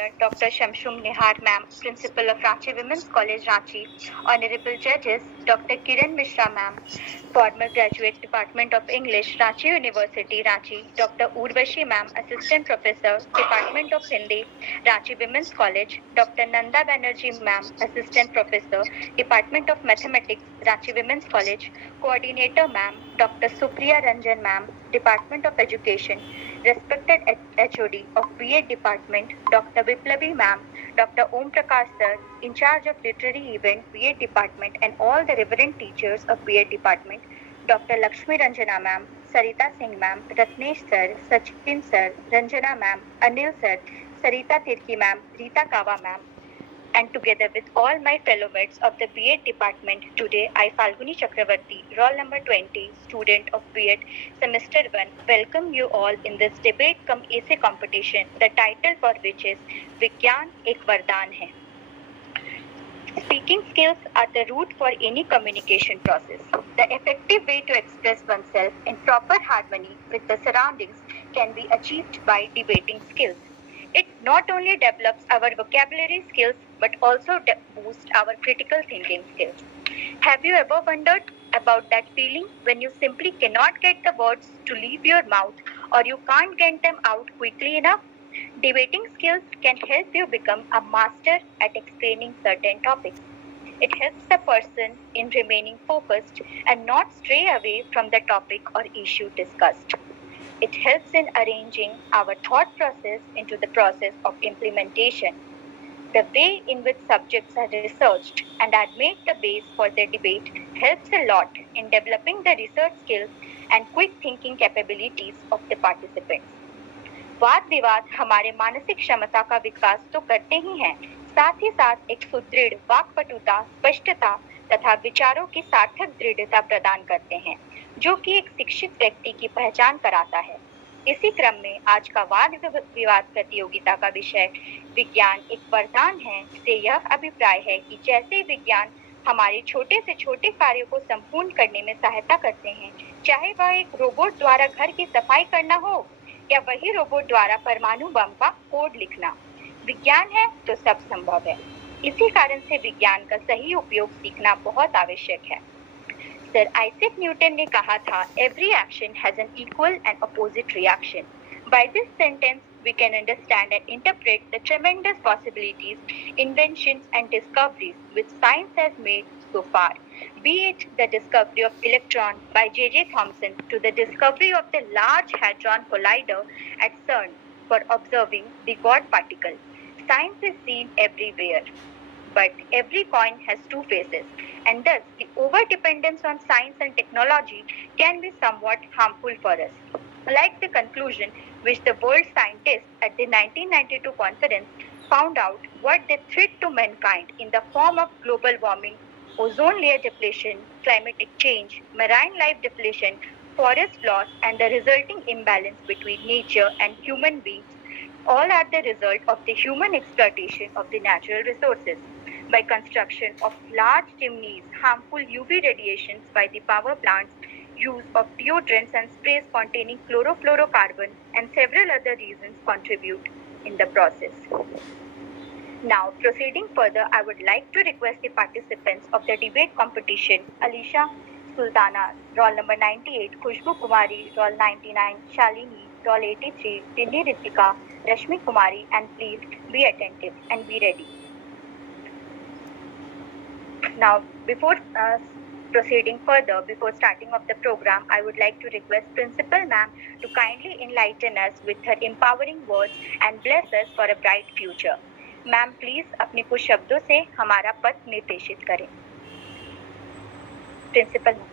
Honor Dr. Shamshum Nihar Ma'am, Principal of Ranchi Women's College, Ranchi. Honorable Judges Dr. Kiran Mishra Ma'am, former graduate Department of English, Ranchi University, Ranchi. Dr. Urvashi Ma'am, Assistant Professor, Department of Hindi, Ranchi Women's College. Dr. Nanda Banerjee Ma'am, Assistant Professor, Department of Mathematics, Ranchi Women's College. Coordinator Ma'am, Dr. Supriya Ranjan Ma'am, Department of Education. Respected HOD of BA Department, Dr. Viplavi Ma'am, Dr. Om Prakash Sir, in charge of Literary Event, BA Department, and all the reverend teachers of BA Department, Dr. Lakshmi Ranjana Ma'am, Sarita Singh Ma'am, Ratnesh Sir, Sachin Sir, Ranjana Ma'am, Anil Sir, Sarita Tirki Ma'am, Rita Kawa Ma'am, and together with all my fellow mates of the B.Ed department, today I, Falguni Chakravarti, roll number 20, student of B.Ed, semester 1, welcome you all in this debate cum essay competition, the title for which is Vigyan Ek Vardaan Hai. Speaking skills are the root for any communication process. The effective way to express oneself in proper harmony with the surroundings can be achieved by debating skills. It not only develops our vocabulary skills but also boosts our critical thinking skills. Have you ever wondered about that feeling when you simply cannot get the words to leave your mouth or you can't get them out quickly enough? Debating skills can help you become a master at explaining certain topics. It helps the person in remaining focused and not stray away from the topic or issue discussed. It helps in arranging our thought process into the process of implementation. The way in which subjects are researched and are made the base for their debate helps a lot in developing the research skills and quick thinking capabilities of the participants. वाद विवाद हमारे मानसिक क्षमता का विकास तो करते ही हैं, साथ ही साथ एक सुदृढ़ वाक्पटुता, स्पष्टता तथा विचारों की सार्थक दृढ़ता प्रदान करते हैं, जो कि एक शिक्षित व्यक्ति की पहचान कराता है। इसी क्रम में आज का वाद विवाद प्रतियोगिता का विषय विज्ञान एक वरदान है से यह अभिप्राय है कि जैसे विज्ञान हमारे छोटे से छोटे कार्यों को संपूर्ण करने में सहायता करते हैं, चाहे वह एक रोबोट द्वारा घर की सफाई करना हो या वही रोबोट द्वारा परमाणु बम का कोड लिखना। विज्ञान है तो सब संभव है। इसी कारण से विज्ञान का सही उपयोग सीखना बहुत आवश्यक है। सर आइजैक न्यूटन ने कहा था, every action has an equal and opposite reaction. By this sentence, we can understand and interpret the tremendous possibilities, inventions and discoveries which science has made so far. Be it the discovery of electron by J.J. Thomson to the discovery of the Large Hadron Collider at CERN for observing the God particle. Science is seen everywhere. But every coin has two faces, and thus the over-dependence on science and technology can be somewhat harmful for us. Like the conclusion which the world scientists at the 1992 conference found out what the threat to mankind in the form of global warming, ozone layer depletion, climatic change, marine life depletion, forest loss, and the resulting imbalance between nature and human beings all are the result of the human exploitation of the natural resources. By construction of large chimneys, harmful UV radiations by the power plants, use of deodorants and sprays containing chlorofluorocarbon, and several other reasons contribute in the process. Now, proceeding further, I would like to request the participants of the debate competition, Alisha Sultana, roll number 98, Khushbu Kumari, roll 99, Shalini, roll 83, Tindi Ritika, Rashmi Kumari, and please be attentive and be ready. Now, before proceeding further, before starting of the program, I would like to request Principal Ma'am to kindly enlighten us with her empowering words and bless us for a bright future. Ma'am, please अपने कुछ शब्दों से हमारा पथ निर्देशित करें. Principal Ma'am.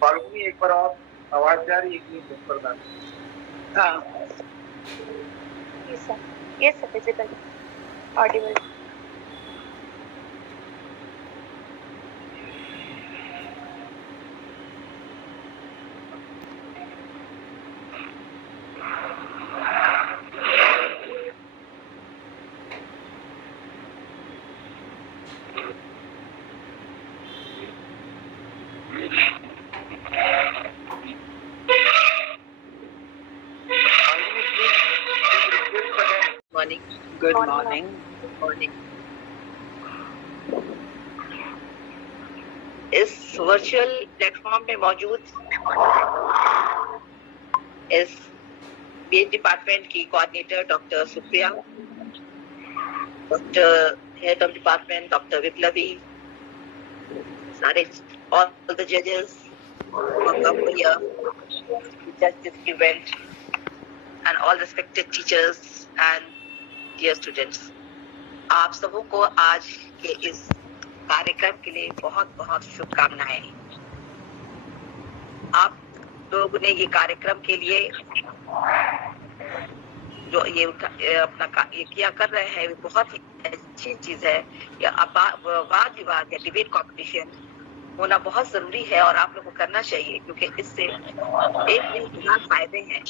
Falguni एक बार आप आवाज जा रही है कि नहीं प्रदान? हाँ. Yes sir, visible, audible. morning. Good morning. Morning. इस वर्चुअल प्लेटफॉर्म में मौजूद इस बीएड डिपार्टमेंट की coordinator doctor Supriya, doctor head of department doctor Viplavi, सारे all the judges who come here to judge this event, and all respected teachers and dear students. आप सबों को आज के इस कार्यक्रम के लिए बहुत बहुत शुभकामनाएं। आप लोगों ने ये कार्यक्रम के लिए जो ये किया कर रहे हैं, बहुत ही अच्छी चीज है। या वाद विवाद या डिबेट कंपटीशन होना बहुत जरूरी है और आप लोगों को करना चाहिए, क्योंकि इससे एक बहुत फायदे हैं।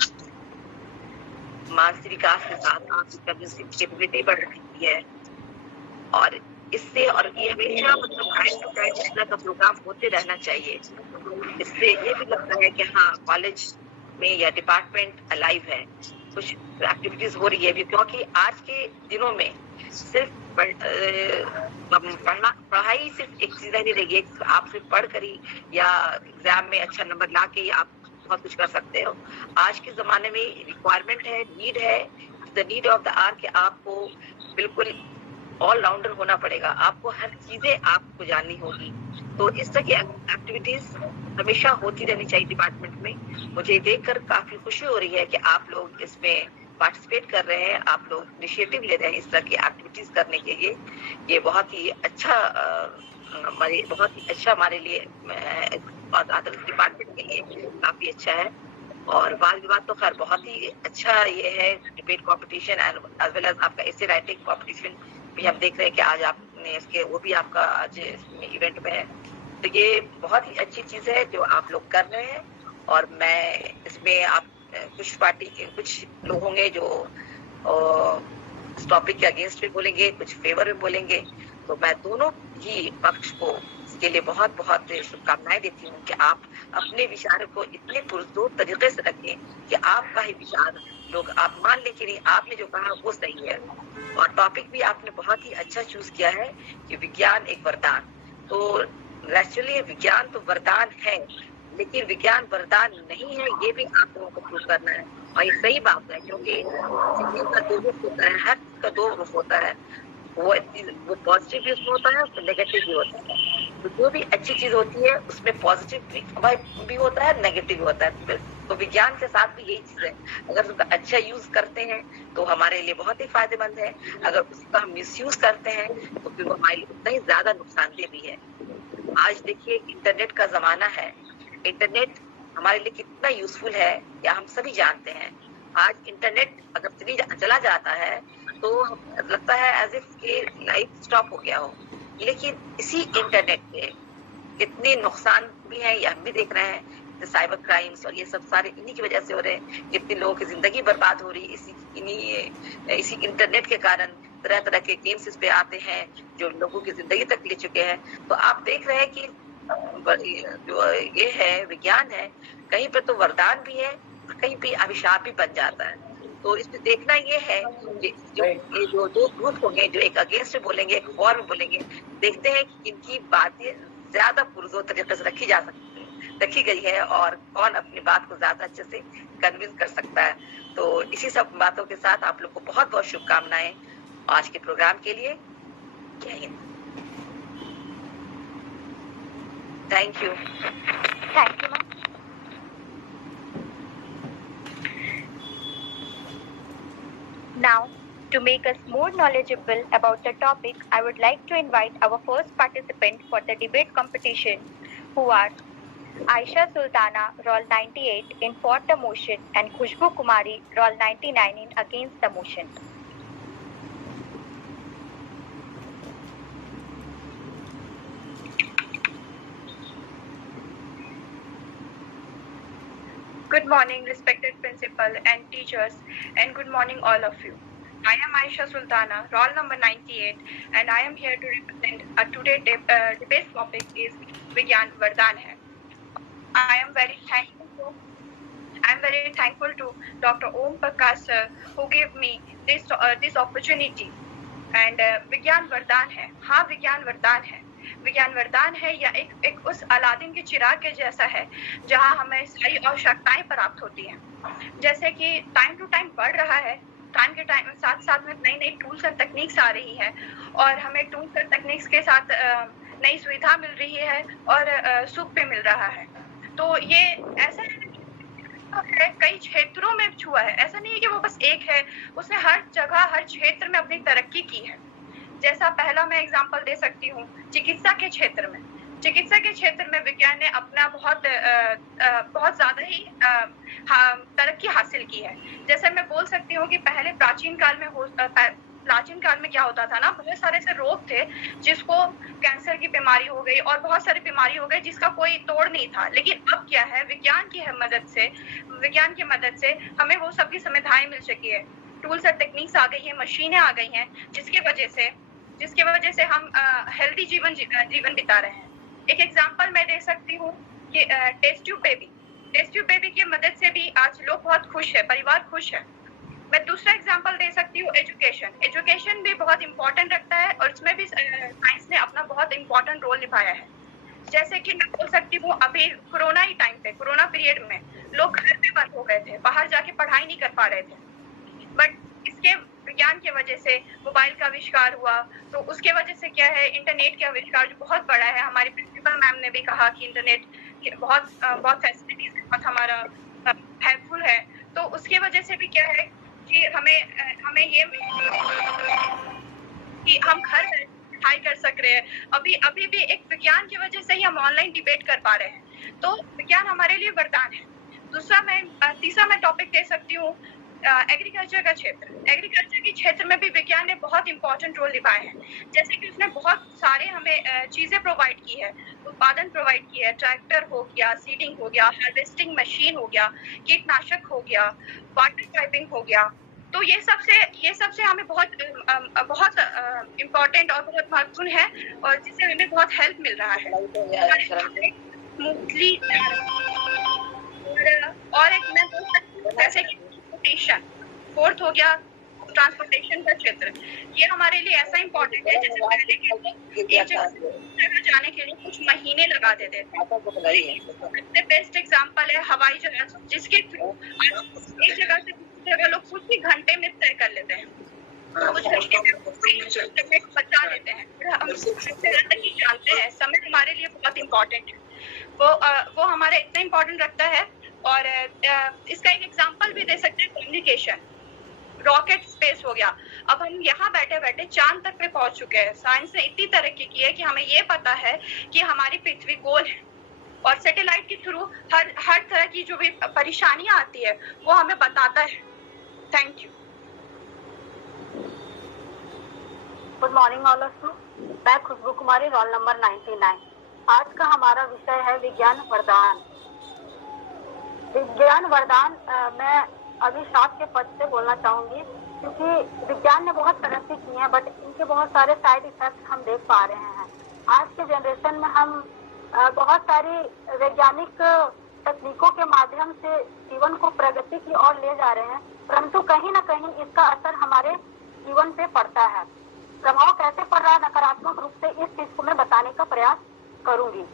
मानसिक विकास के साथ आपकी कॉग्निटिव कैपेबिलिटी बढ़ रही है, और इससे और ये हमेशा मतलब टाइम टू टाइम इस तरह का प्रोग्राम होते रहना चाहिए। इससे ये भी लगता है कि हाँ, कॉलेज में या डिपार्टमेंट अलाइव है, कुछ एक्टिविटीज हो रही है भी, क्योंकि आज के दिनों में सिर्फ पढ़ाई सिर्फ एक चीज नहीं रहेगी। आप सिर्फ पढ़ कर ही या एग्जाम में अच्छा नंबर ला के आप बहुत कुछ कर सकते हो। आज के जमाने में रिक्वायरमेंट है, नीड है, the need of the hour कि आपको बिल्कुल ऑलराउंडर होना पड़ेगा। आपको हर चीजें आपको जाननी होगी। तो इस तरह की एक्टिविटीज हमेशा होती रहनी चाहिए डिपार्टमेंट में। मुझे देखकर काफी खुशी हो रही है कि आप लोग इसमें पार्टिसिपेट कर रहे हैं, आप लोग इनिशिएटिव ले रहे हैं इस तरह की एक्टिविटीज करने के लिए। ये बहुत ही अच्छा हमारे लिए डिपार्टमेंट के लिए काफी अच्छा है। और वाद विवाद तो खैर बहुत ही अच्छा ये है, debate competition as well as आपका एसे राइटिंग कंपटीशन भी हम देख रहे हैं कि आज आपने इसके वो भी आपका आज इवेंट में है। तो ये बहुत ही अच्छी चीज है जो आप लोग कर रहे हैं। और मैं इसमें आप कुछ लोग होंगे जो इस टॉपिक के अगेंस्ट में बोलेंगे, कुछ फेवर में बोलेंगे। तो मैं दोनों ही पक्ष को इसके लिए बहुत बहुत शुभकामनाएं देती हूँ कि आप अपने विचार को इतने पुरजोर तरीके से रखें कि आपका ही विचार लोग आप मान लें कि नहीं, आपने जो कहा वो सही है। और टॉपिक भी आपने बहुत ही अच्छा चूज किया है कि विज्ञान एक वरदान। तो एक्चुअली विज्ञान तो वरदान है, लेकिन विज्ञान वरदान नहीं है, ये भी आप लोगों को प्रूव करना है। और ये सही बात है, क्योंकि जिंदगी का दो रुख होता है, हर का दो रुख होता है। वो पॉजिटिव भी उसमें होता है, उसमें नेगेटिव भी होता है। तो जो भी अच्छी चीज होती है उसमें पॉजिटिव भी होता है, नेगेटिव भी होता है। तो विज्ञान के साथ भी यही चीज है। अगर उसका अच्छा यूज करते हैं तो हमारे लिए बहुत ही फायदेमंद है, अगर उसका हम मिसयूज करते हैं तो फिर वो हमारे लिए उतना ही ज्यादा नुकसानदेह भी है। आज देखिए इंटरनेट का जमाना है, इंटरनेट हमारे लिए कितना यूजफुल है या हम सभी जानते हैं। आज इंटरनेट अगर चला जाता है तो लगता है एज इफ के लाइफ स्टॉप हो गया हो। लेकिन इसी इंटरनेट के कितने नुकसान भी हैं, ये हम भी देख रहे हैं। साइबर क्राइम्स और ये सब सारे इन्हीं की वजह से हो रहे हैं। कितने लोगों की जिंदगी बर्बाद हो रही है इसी इंटरनेट के कारण। तरह तरह के गेम्स इस पे आते हैं जो लोगों की जिंदगी तक ले चुके हैं। तो आप देख रहे हैं कि जो ये है विज्ञान है, कहीं पे तो वरदान भी है, कहीं पे अभिशाप भी बन जाता है। तो इसमें देखना ये है कि जो दो ग्रुप होंगे, जो एक अगेंस्ट में बोलेंगे, एक फॉर में बोलेंगे, देखते हैं कि इनकी बातें ज्यादा पुरजोर तरीके से रखी गई है और कौन अपनी बात को ज्यादा अच्छे से कन्विंस कर सकता है। तो इसी सब बातों के साथ आप लोग को बहुत बहुत शुभकामनाएं आज के प्रोग्राम के लिए। जय Hind. Thank you. Thank you, ma'am. Now, to make us more knowledgeable about the topic, I would like to invite our first participant for the debate competition, who are Aisha Sultana, Roll 98 in for the motion, and Khushbu Kumari, Roll 99 in against the motion. Good morning, respected principal and teachers, and good morning all of you. I am Aisha Sultana, roll number 98, and I am here to represent today's debate topic is Vigyan Vardhan Hai. I am very thankful to I'm very thankful to Dr. Om Prakash sir who gave me this opportunity. And विज्ञान वरदान है, हाँ विज्ञान वरदान है। विज्ञान वरदान है या एक उस अलादीन के चिराग के जैसा है जहाँ हमें सारी आवश्यकताएं प्राप्त होती हैं। जैसे कि टाइम टू टाइम बढ़ रहा है, टाइम के टाइम साथ साथ में नई नई टूल्स एंड टेक्निक्स आ रही है और हमें टूल्स एंड टेक्निक्स के साथ नई सुविधा मिल रही है और सुख भी मिल रहा है। तो ये ऐसा है कई क्षेत्रों में छुआ है, ऐसा नहीं है कि वो बस एक है, उसने हर जगह हर क्षेत्र में अपनी तरक्की की है। जैसा पहला मैं एग्जांपल दे सकती हूँ चिकित्सा के क्षेत्र में। चिकित्सा के क्षेत्र में विज्ञान ने अपना बहुत ज्यादा ही तरक्की हासिल की है। जैसे मैं बोल सकती हूँ कि पहले प्राचीन काल में क्या होता था ना, बहुत सारे ऐसे रोग थे जिसको कैंसर की बीमारी हो गई और बहुत सारी बीमारी हो गई जिसका कोई तोड़ नहीं था। लेकिन अब क्या है, विज्ञान की मदद से हमें वो सब की सुविधाएं मिल चुकी है, टूल्स और टेक्निक्स आ गई है, मशीनें आ गई हैं, जिसके वजह से हम हेल्दी जीवन बिता रहे हैं। एक एग्जांपल मैं दे सकती हूँ कि टेस्ट ट्यूब बेबी की मदद से भी आज लोग बहुत खुश है, परिवार खुश है। मैं दूसरा एग्जांपल दे सकती हूँ एजुकेशन भी बहुत इंपॉर्टेंट रखता है और इसमें भी साइंस ने अपना बहुत इंपॉर्टेंट रोल निभाया है। जैसे कि मैं बोल सकती हूँ अभी कोरोना पीरियड में लोग घर पे बंद हो गए थे, बाहर जाके पढ़ाई नहीं कर पा रहे थे, बट इसके विज्ञान की वजह से मोबाइल का आविष्कार हुआ, तो उसके वजह से क्या है, इंटरनेट का आविष्कार जो बहुत बड़ा है। हमारी प्रिंसिपल मैम ने भी कहा कि इंटरनेट बहुत फैसिलिटीज बहुत हमारा हेल्पफुल है। तो उसके वजह से भी क्या है कि हमें ये कि हम घर पढ़ाई कर सक रहे हैं। अभी भी एक विज्ञान की वजह से ही हम ऑनलाइन डिबेट कर पा रहे हैं। तो विज्ञान हमारे लिए वरदान है। तीसरा मैं टॉपिक दे सकती हूँ एग्रीकल्चर का क्षेत्र। एग्रीकल्चर के क्षेत्र में भी विज्ञान ने बहुत इंपॉर्टेंट रोल निभाए हैं। जैसे कि उसने बहुत सारे हमें चीजें प्रोवाइड की है, उत्पादन प्रोवाइड किया है। ट्रैक्टर हो गया, सीडिंग हो गया, हार्वेस्टिंग मशीन हो गया, कीटनाशक हो गया, वाटर पाइपिंग हो गया। तो ये सबसे हमें बहुत इम्पोर्टेंट और बहुत महत्वपूर्ण है और जिससे हमें बहुत हेल्प मिल रहा है। स्मूथली और एक मैं बोल सकती हूँ जैसे कि फोर्थ हो गया ट्रांसपोर्टेशन का क्षेत्र। ये हमारे लिए ऐसा इम्पोर्टेंट है जैसे पहले के लोग एक जगह जाने के लिए कुछ महीने लगा देते थे। सबसे बेस्ट एग्जांपल है हवाई जहाज, जिसके थ्रू एक जगह से दूसरी जगह लोग कुछ ही घंटे में तय कर लेते हैं, कुछ घंटे में बचा लेते हैं। हम जानते हैं समय हमारे लिए बहुत इम्पोर्टेंट है, वो हमारा इतना इम्पोर्टेंट रखता है। और इसका एक एग्जांपल भी दे सकते हैं कम्युनिकेशन। रॉकेट स्पेस हो गया, अब हम यहाँ बैठे बैठे चांद तक पे पहुंच चुके हैं। साइंस ने इतनी तरक्की की है कि हमें ये पता है कि हमारी पृथ्वी गोल है और सैटेलाइट के थ्रू हर तरह की जो भी परेशानियां आती है वो हमें बताता है। Thank you. Good morning all of you. मैं खुशबू कुमारी, रोल नंबर 99। आज का हमारा विषय है विज्ञान वरदान। विज्ञान वरदान मैं अभिशाप के पद से बोलना चाहूंगी, क्योंकि विज्ञान ने बहुत तरक्की की है, बट इनके बहुत सारे साइड इफेक्ट हम देख पा रहे हैं। आज के जनरेशन में हम बहुत सारी वैज्ञानिक तकनीकों के माध्यम से जीवन को प्रगति की ओर ले जा रहे हैं, परंतु कहीं न कहीं इसका असर हमारे जीवन पे पड़ता है। प्रभाव कैसे पड़ रहा है नकारात्मक रूप से, इस चीज को मैं बताने का प्रयास करूंगी।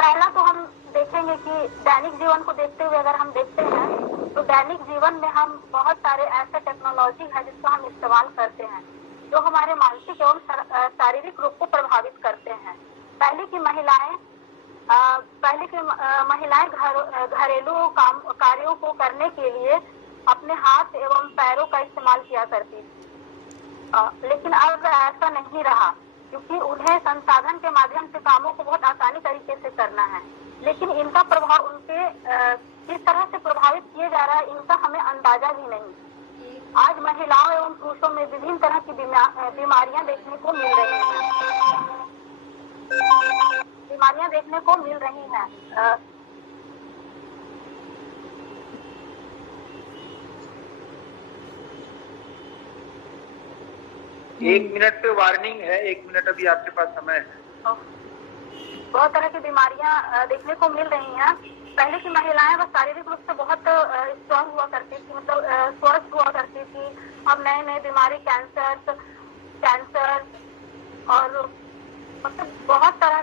पहला तो हम देखेंगे कि दैनिक जीवन को देखते हुए अगर हम देखते हैं तो दैनिक जीवन में हम बहुत सारे ऐसे टेक्नोलॉजी है जिसका हम इस्तेमाल करते हैं जो हमारे मानसिक एवं शारीरिक रूप को प्रभावित करते हैं। पहले की महिलाएं घरेलू कार्यों को करने के लिए अपने हाथ एवं पैरों का इस्तेमाल किया करती थी, लेकिन अब ऐसा नहीं रहा, क्योंकि उन्हें संसाधन के माध्यम से कामों को बहुत आसानी तरीके से करना है। लेकिन इनका प्रभाव उनके किस तरह से प्रभावित किए जा रहा है इनका हमें अंदाजा भी नहीं। आज महिलाओं एवं पुरुषों में विभिन्न तरह की बीमारियां देखने को मिल रही हैं। एक मिनट पे वार्निंग है, 1 मिनट अभी आपके पास समय है। बहुत तरह की बीमारियां देखने को मिल रही हैं। पहले की महिलाएं बस शारीरिक रूप से बहुत स्ट्रांग हुआ करती थी, मतलब स्वस्थ हुआ करती थी। अब नई नई बीमारी, कैंसर और मतलब बहुत तरह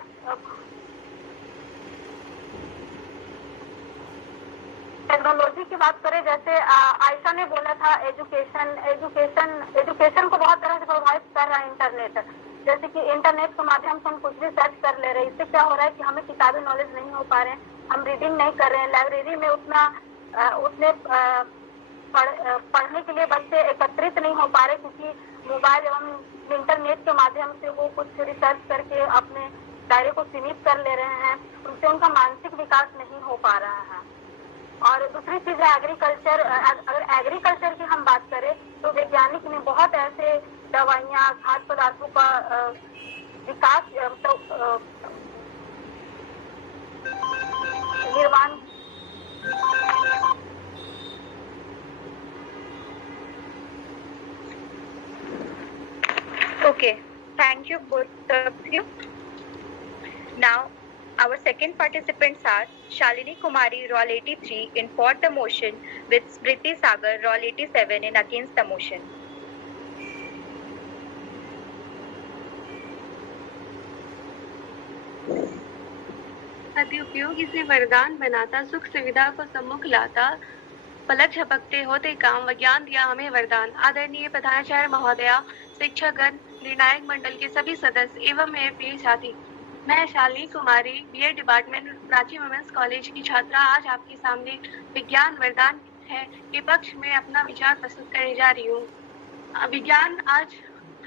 टेक्नोलॉजी की बात करें, जैसे आयशा ने बोला था एजुकेशन को बहुत तरह से प्रभावित कर रहा है इंटरनेट। जैसे कि इंटरनेट के माध्यम से हम कुछ भी सर्च कर ले रहे हैं। इससे क्या हो रहा है कि हमें किताबी नॉलेज नहीं हो पा रहे हैं, हम रीडिंग नहीं कर रहे हैं, लाइब्रेरी में उतने पढ़ने के लिए बच्चे एकत्रित नहीं हो पा रहे, क्योंकि मोबाइल एवं इंटरनेट के माध्यम से वो कुछ रिसर्च करके अपने दायरे को सीमित कर ले रहे हैं, उनसे उनका मानसिक विकास नहीं हो पा रहा है। और दूसरी चीज है एग्रीकल्चर। अगर एग्रीकल्चर की हम बात करें तो वैज्ञानिक ने बहुत ऐसे दवाइयाँ, खाद्य पदार्थों का विकास निर्माण। Okay, thank you both of you. Now, our second participants are Shalini Kumari, Role 83 in For the Motion with Smriti Sagar, Role 87 in Against the Motion. सदुपयोग इसे वरदान बनाता, सुख सुविधा को सम्मुख लाता, पलक झपकते होते काम, विज्ञान दिया हमें वरदान। आदरणीय प्रधानाचार्य महोदया, शिक्षकगण, निर्णायक मंडल के सभी सदस्य एवं मेरे प्रिय साथी, मैं Shalini Kumari, BEd department, Prachi women's college की छात्रा, आज आपके सामने विज्ञान वरदान है के पक्ष में अपना विचार प्रस्तुत करने जा रही हूँ। विज्ञान आज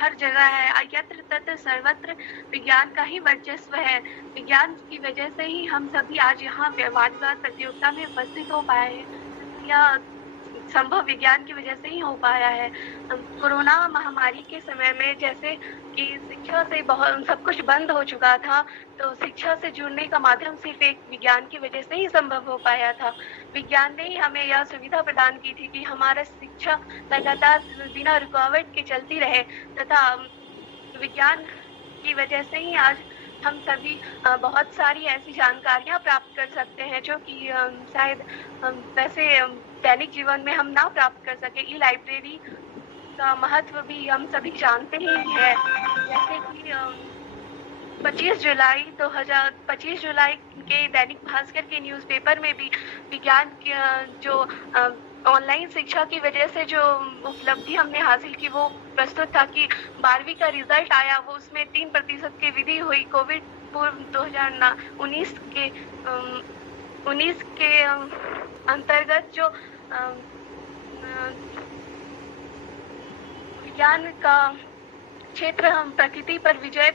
हर जगह है, यत्र तत्र सर्वत्र विज्ञान का ही वर्चस्व है। विज्ञान की वजह से ही हम सभी आज यहाँ वाद विवाद प्रतियोगिता में उपस्थित हो पाए हैं। यह संभव विज्ञान की वजह से ही हो पाया है। कोरोना महामारी के समय में जैसे कि शिक्षा से बहुत सब कुछ बंद हो चुका था, तो शिक्षा से जुड़ने का माध्यम सिर्फ एक विज्ञान की वजह से ही संभव हो पाया था। विज्ञान ने ही हमें यह सुविधा प्रदान की थी कि हमारा शिक्षा लगातार बिना रुकावट के चलती रहे, तथा विज्ञान की वजह से ही आज हम सभी बहुत सारी ऐसी जानकारियाँ प्राप्त कर सकते हैं जो कि शायद वैसे दैनिक जीवन में हम ना प्राप्त कर सके। ई लाइब्रेरी का महत्व भी हम सभी जानते ही हैं। जैसे कि 25 जुलाई के दैनिक भास्कर के न्यूज़पेपर में भी विज्ञान के जो ऑनलाइन शिक्षा की वजह से जो उपलब्धि हमने हासिल की वो प्रस्तुत था कि 12वीं का रिजल्ट आया, वो उसमें 3% की वृद्धि हुई। कोविड पूर्व 2019 के अंतर्गत जो विज्ञान का क्षेत्र हम प्रकृति पर विजय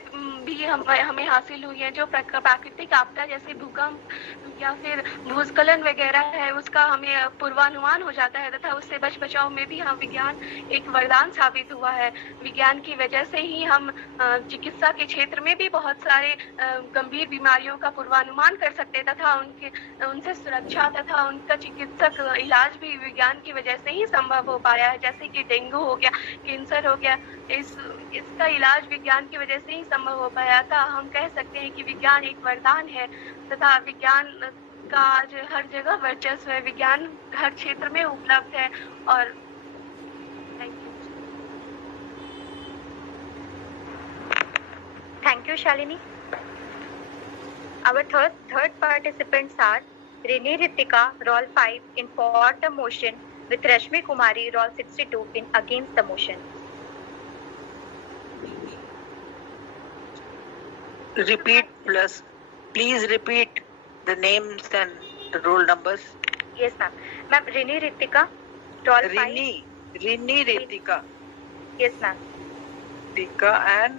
भी हमें हासिल हुई है। जो प्राकृतिक आपदा जैसे भूकंप या फिर भूस्खलन वगैरह है, उसका हमें पूर्वानुमान हो जाता है, तथा उससे बचाव में भी हम विज्ञान एक वरदान साबित हुआ है। विज्ञान की वजह से ही हम चिकित्सा के क्षेत्र में भी बहुत सारे गंभीर बीमारियों का पूर्वानुमान कर सकते हैं, तथा उनसे सुरक्षा तथा उनका चिकित्सक इलाज भी विज्ञान की वजह से ही संभव हो पाया है। जैसे कि डेंगू हो गया, कैंसर हो गया, इसका इलाज विज्ञान की वजह से ही संभव हो पाया था। हम कह सकते हैं कि विज्ञान एक वरदान है, तथा विज्ञान का आज हर जगह वर्चस्व है। विज्ञान हर क्षेत्र में उपलब्ध है। और thank you Shalini. Our third participants are Rini Ritika, Role 5 in For the Motion with Rashmi Kumari, Role 62 in Against the Motion. Please repeat the names and the roll numbers. Yes, ma'am. Ma'am, Rini Ritika, Role 5. Rini Ritika. Yes, ma'am. Ritika and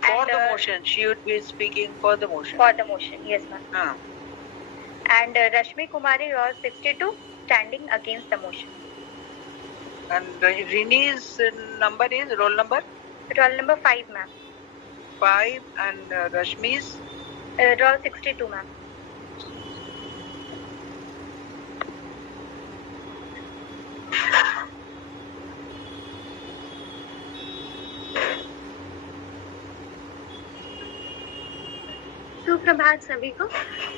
for the motion. She would be speaking for the motion. For the motion, yes, ma'am. And Rashmi Kumari, Role 62, standing against the motion. And Rini's number is roll number? Roll number 5, ma'am. 5 and Rashmi's? Roll 62, ma'am. सुख सुप्रभात सभी को।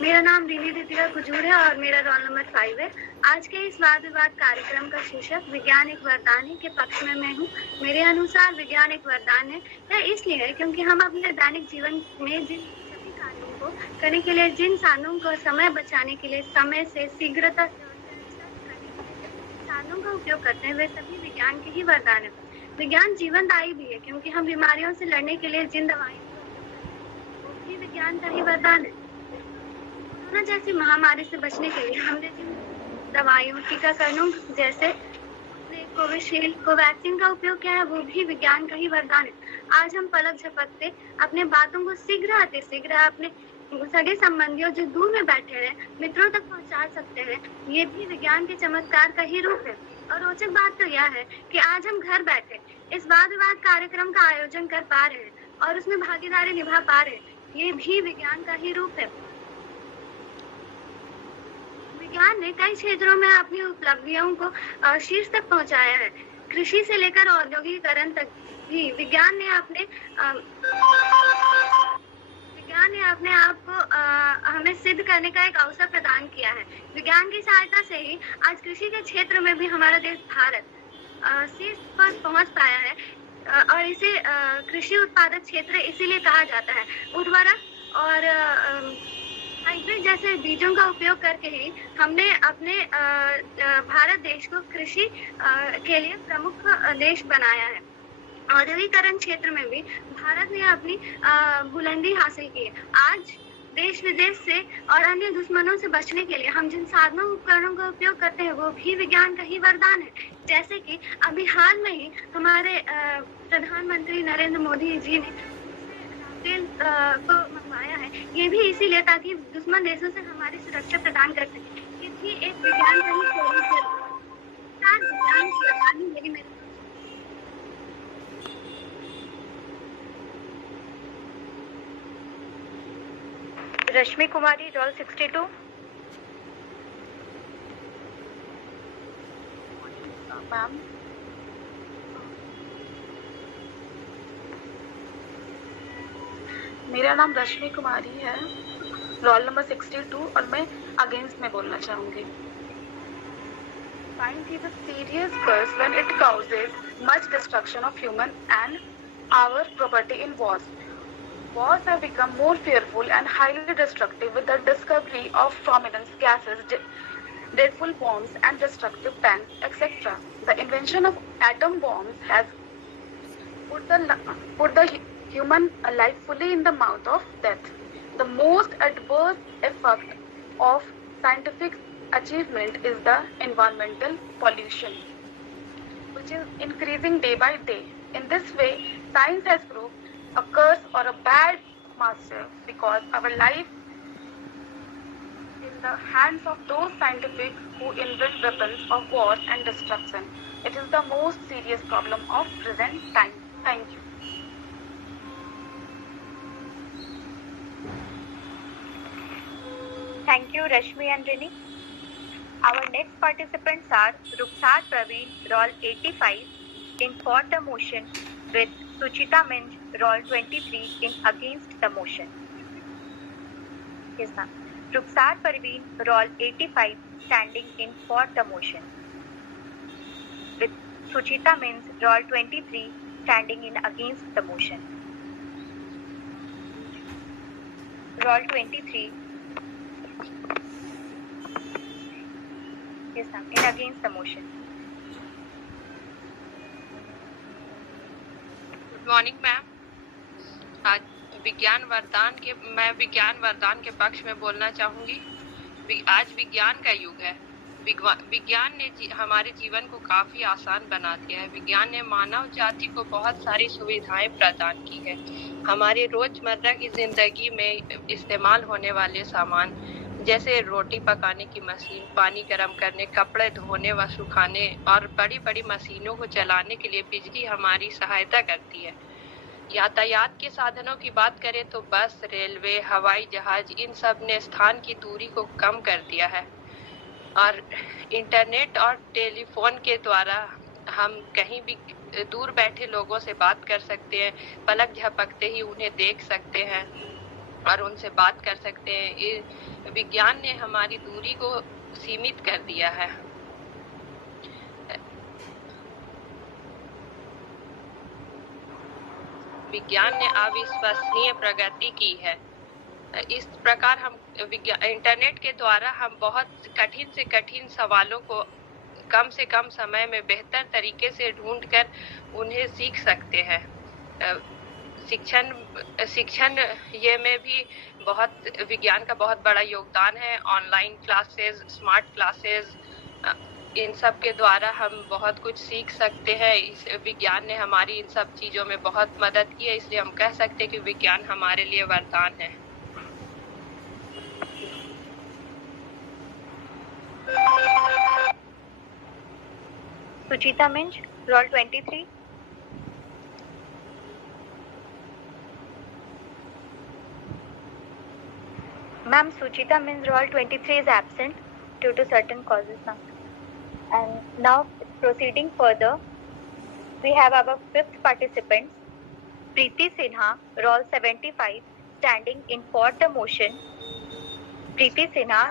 मेरा नाम रिनी दीतिका कुजूर है और मेरा roll number 5 है। आज के इस वाद विवाद कार्यक्रम का शीर्षक विज्ञान एक वरदान है के पक्ष में मैं हूँ। मेरे अनुसार विज्ञान एक वरदान है। यह इसलिए है क्योंकि हम अपने दैनिक जीवन में जिन सभी कार्यों को करने के लिए, जिन साधनों को समय बचाने के लिए, समय से शीघ्रता साधनों का उपयोग करते हैं, वे सभी विज्ञान के ही वरदान है। विज्ञान जीवनदायी भी है क्योंकि हम बीमारियों से लड़ने के लिए जिन दवाइयों वो भी विज्ञान का ही वरदान है। कोरोना जैसी महामारी से बचने के लिए हमने जिन दवाइयों, टीकाकरणों जैसे कोविशील्ड, कोवैक्सीन का उपयोग किया है, वो भी विज्ञान का ही वरदान है। आज हम पलक झपकते अपने बातों को शीघ्र अतिशीघ्र अपने सगे संबंधियों जो दूर में बैठे हैं मित्रों तक पहुंचा सकते हैं। ये भी विज्ञान के चमत्कार का ही रूप है। और रोचक बात तो यह है कि आज हम घर बैठे इस वाद विवाद कार्यक्रम का आयोजन कर पा रहे हैं और उसमें भागीदारी निभा पा रहे हैं। ये भी विज्ञान का ही रूप है। विज्ञान ने कई क्षेत्रों में अपनी उपलब्धियों को शीर्ष तक पहुंचाया है। कृषि से लेकर औद्योगिकीकरण तक भी विज्ञान ने अपने आप को हमें सिद्ध करने का एक अवसर प्रदान किया है। विज्ञान की सहायता से ही आज कृषि के क्षेत्र में भी हमारा देश भारत शीर्ष पर पहुंच पाया है और इसे कृषि उत्पादक क्षेत्र इसीलिए कहा जाता है। उर्वरक और हाइब्रिड जैसे बीजों का उपयोग करके ही हमने अपने भारत देश को कृषि के लिए प्रमुख देश बनाया है। औद्योगिकरण क्षेत्र में भी भारत ने अपनी बुलंदी हासिल की है। आज देश विदेश से और अन्य दुश्मनों से बचने के लिए हम जिन साधनों उपकरणों का उपयोग करते हैं वो भी विज्ञान का ही वरदान है। जैसे कि अभी हाल में ही हमारे प्रधानमंत्री नरेंद्र मोदी जी ने राफेल को मंगवाया है। ये भी इसीलिए ताकि दुश्मन देशों से हमारी सुरक्षा प्रदान कर सके। ये भी एक विज्ञान का ही वरदान है। रश्मि कुमारी, रोल 62। मैम, मेरा नाम रश्मि कुमारी है, रोल नंबर 62 और मैं अगेंस्ट में बोलना चाहूंगी। Science is a serious curse when it causes much destruction of human and our property in wars. Wars have become more fearful and highly destructive with the discovery of prominent gases, dreadful bombs and destructive tanks, etc. The invention of atom bombs has put the human life fully in the mouth of death. The most adverse effect of scientific achievement is the environmental pollution, which is increasing day by day. In this way, science has proved a curse or a bad master because our life in the hands of those scientists who invent weapons of war and destruction. It is the most serious problem of present time. Thank you. Thank you, Rashmi and Rini. Our next participants are Rukhsar Praveen, roll 85, in for the motion, with Suchita Minj, roll 23, in against the motion. Yes, ma'am. Rukhsar Praveen, roll 85, standing in for the motion, with Suchita Minj, roll 23, standing in against the motion. Roll 23. Yes, ma'am. In against the motion. Good morning ma'am. आज मैं विज्ञान वरदान के पक्ष में बोलना चाहूँगी। आज विज्ञान का युग है। विज्ञान ने हमारे जीवन को काफ़ी आसान बना दिया है। विज्ञान ने मानव जाति को बहुत सारी सुविधाएं प्रदान की है। हमारे रोज़मर्रा की ज़िंदगी में इस्तेमाल होने वाले सामान जैसे रोटी पकाने की मशीन, पानी गर्म करने, कपड़े धोने व सुखाने और बड़ी बड़ी मशीनों को चलाने के लिए बिजली हमारी सहायता करती है। यातायात के साधनों की बात करें तो बस, रेलवे, हवाई जहाज, इन सब ने स्थान की दूरी को कम कर दिया है। और इंटरनेट और टेलीफोन के द्वारा हम कहीं भी दूर बैठे लोगों से बात कर सकते हैं, पलक झपकते ही उन्हें देख सकते हैं। और उनसे बात कर सकते हैं। विज्ञान ने हमारी दूरी को सीमित कर दिया है। विज्ञान ने अविश्वसनीय प्रगति की है। इस प्रकार हम इंटरनेट के द्वारा हम बहुत कठिन से कठिन सवालों को कम से कम समय में बेहतर तरीके से ढूंढकर उन्हें सीख सकते हैं। शिक्षण ये में भी बहुत विज्ञान का बहुत बड़ा योगदान है। ऑनलाइन क्लासेस, स्मार्ट क्लासेस, इन सब के द्वारा हम बहुत कुछ सीख सकते हैं। इस विज्ञान ने हमारी इन सब चीज़ों में बहुत मदद की है, इसलिए हम कह सकते हैं कि विज्ञान हमारे लिए वरदान है। Suchita Minj, roll 23. Ma'am, Suchita Minj, roll 23 is absent due to certain causes, ma'am. And now proceeding further, we have our fifth participant, Preeti Sinha, roll 75, standing in for the motion. Preeti Sinha,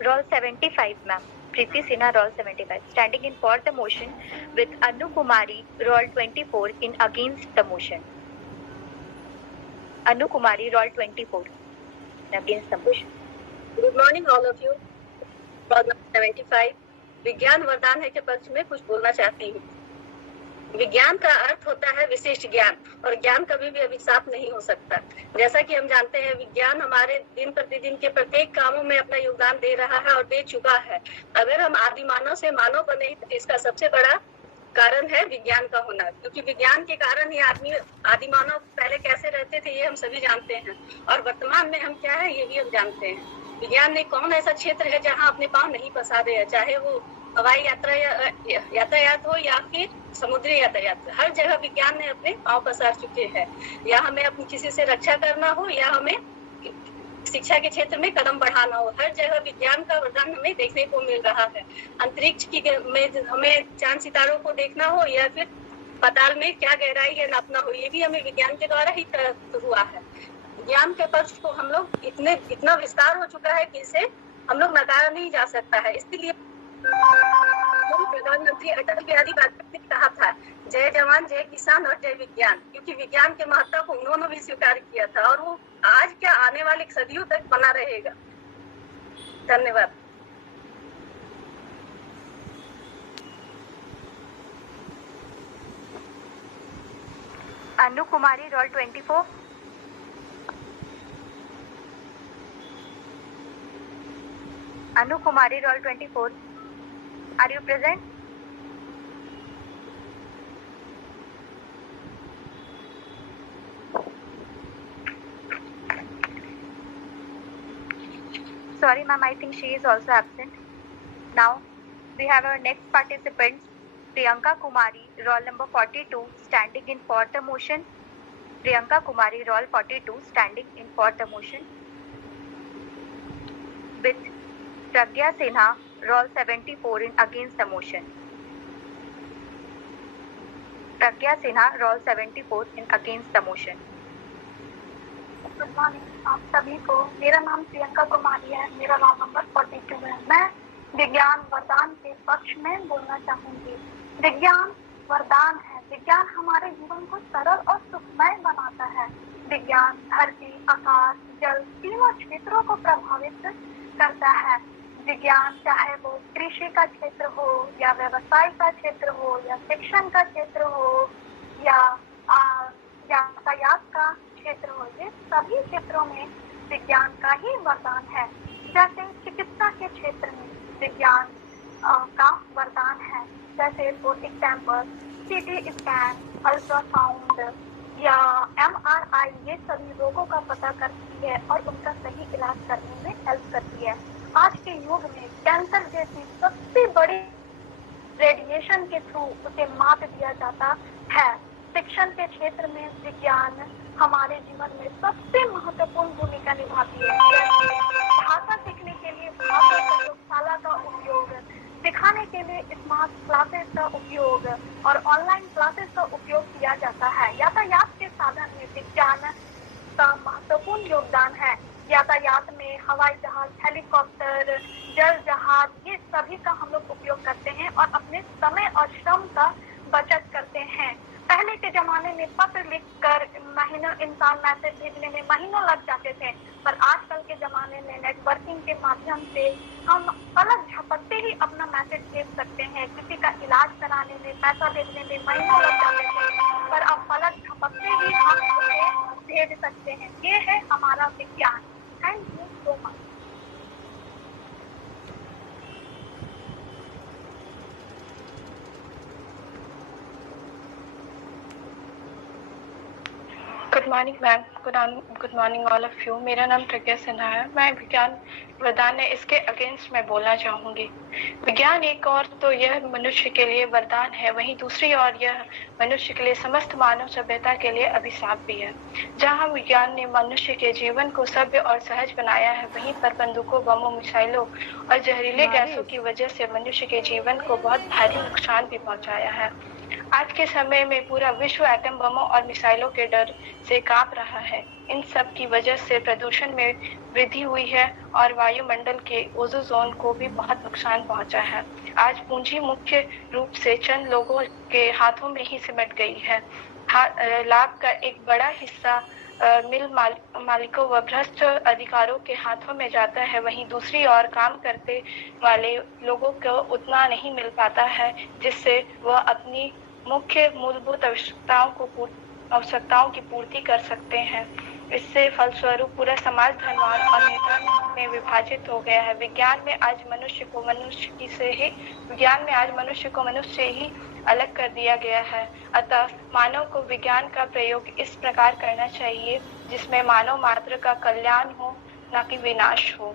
roll 75, ma'am. Preeti Sinha, roll 75, standing in for the motion with Anu Kumari, roll 24, in against the motion. Anu Kumari, roll 24, against the motion. Good morning, all of you. Roll number 75. विज्ञान वरदान है के पक्ष में कुछ बोलना चाहती हूँ। विज्ञान का अर्थ होता है विशिष्ट ज्ञान, और ज्ञान कभी भी अभिशाप नहीं हो सकता। जैसा कि हम जानते हैं, विज्ञान हमारे दिन प्रतिदिन के प्रत्येक कामों में अपना योगदान दे रहा है और दे चुका है। अगर हम आदि मानव से मानव बने, तो इसका सबसे बड़ा कारण है विज्ञान का होना, क्योंकि विज्ञान के कारण ही आदि मानव पहले कैसे रहते थे ये हम सभी जानते हैं, और वर्तमान में हम क्या है ये भी हम जानते हैं। विज्ञान में कौन ऐसा क्षेत्र है जहाँ अपने पाँव नहीं पसारे हैं, चाहे वो हवाई यातायात हो या फिर समुद्री यातायात। हर जगह विज्ञान ने अपने पाँव पसार चुके हैं। या हमें अपनी किसी से रक्षा करना हो या हमें शिक्षा के क्षेत्र में कदम बढ़ाना हो, हर जगह विज्ञान का वरदान हमें देखने को मिल रहा है। अंतरिक्ष में हमें चांद सितारों को देखना हो या फिर पाताल में क्या गहराई है नापना हो, ये भी हमें विज्ञान के द्वारा ही प्राप्त हुआ है। विज्ञान के पक्ष को हम लोग इतना विस्तार हो चुका है कि इसे हम लोग नकारा नहीं जा सकता है। इसलिए प्रधानमंत्री अटल बिहारी वाजपेयी ने कहा था, जय जवान जय किसान और जय विज्ञान, क्योंकि विज्ञान के महत्व को उन्होंने भी स्वीकार किया था और वो आज क्या आने वाले सदियों तक बना रहेगा। धन्यवाद। Anu Kumari, roll 24. Anu Kumari, roll 24. Are you present? Sorry, ma'am, I think she is also absent. Now, we have our next participant, Priyanka Kumari, roll number 42, standing in for the motion. Priyanka Kumari, roll 42, standing in for the motion. With Pragya Sinha, roll 74, in against the motion. Pragya Sinha, roll 74, in against the motion. Good morning आप सभी को। मेरा नाम प्रियंका कुमारी है, मेरा roll number 42 है। मैं विज्ञान वरदान के पक्ष में बोलना चाहूंगी। विज्ञान वरदान है। विज्ञान हमारे जीवन को सरल और सुखमय बनाता है। विज्ञान धरती, आकाश, जल तीनों क्षेत्रों को प्रभावित करता है। विज्ञान चाहे वो कृषि का क्षेत्र हो या व्यवसाय का क्षेत्र हो या शिक्षण का क्षेत्र हो या यातायात का क्षेत्र हो, ये सभी क्षेत्रों में विज्ञान का ही वरदान है। जैसे चिकित्सा के क्षेत्र में विज्ञान का वरदान है, जैसे for example CT scan, ultrasound या MRI, ये सभी रोगों का पता करती है और उनका सही इलाज करने में हेल्प करती है। आज के युग में कैंसर जैसी सबसे बड़ी रेडिएशन के थ्रू उसे मात दिया जाता है। शिक्षण के क्षेत्र में विज्ञान हमारे जीवन में सबसे महत्वपूर्ण भूमिका निभाती है। भाषा सीखने के लिए प्रयोगशाला का उपयोग, सिखाने के लिए स्मार्ट क्लासेस का उपयोग और ऑनलाइन क्लासेस का उपयोग किया जाता है। यातायात के साधन में विज्ञान का महत्वपूर्ण योगदान है। यातायात में हवाई जहाज, हेलीकॉप्टर, जल जहाज, ये सभी का हम लोग उपयोग करते हैं और अपने समय और श्रम का बचत करते हैं। पहले के जमाने में पत्र लिखकर महीनों इंसान मैसेज भेजने में महीनों लग जाते थे, पर आजकल के जमाने में नेटवर्किंग के माध्यम से हम पलक झपकते ही अपना मैसेज भेज सकते हैं। किसी का इलाज कराने में, पैसा भेजने में महीनों लग जाते थे, पर अब पलक झपकते ही हम उसे भेज सकते हैं। ये है हमारा विज्ञान। Thank you so much. Good morning ma'am, good morning all of you. मेरा नाम प्रज्ञा सिन्हा है। मैं विज्ञान वरदान है इसके अगेंस्ट मैं बोलना चाहूँगी। विज्ञान एक और तो यह मनुष्य के लिए वरदान है, वहीं दूसरी ओर यह मनुष्य के लिए समस्त मानव सभ्यता के लिए अभिशाप भी है। जहाँ विज्ञान ने मनुष्य के जीवन को सभ्य और सहज बनाया है, वहीं पर बंदूकों, बमों, मिसाइलों और जहरीले गैसों की वजह से मनुष्य के जीवन को बहुत भारी नुकसान भी पहुँचाया है। आज के समय में पूरा विश्व एटम बमों और मिसाइलों के डर से कांप रहा है। इन सब की वजह से प्रदूषण में वृद्धि हुई है और वायुमंडल के ओजोन को भी बहुत नुकसान पहुंचा है। आज पूंजी मुख्य रूप से चंद लोगों के हाथों में ही सिमट गई है। लाभ का एक बड़ा हिस्सा मिल मालिकों व भ्रष्ट अधिकारों के हाथों में जाता है, वहीं दूसरी ओर काम करते वाले लोगों को उतना नहीं मिल पाता है जिससे वह अपनी मुख्य मूलभूत आवश्यकताओं की पूर्ति कर सकते हैं। इससे फलस्वरूप पूरा समाज धनवान और निर्धन में विभाजित हो गया है। विज्ञान में आज मनुष्य को मनुष्य से ही अलग कर दिया गया है। अतः मानव को विज्ञान का प्रयोग इस प्रकार करना चाहिए जिसमें मानव मात्र का कल्याण हो, न कि विनाश हो।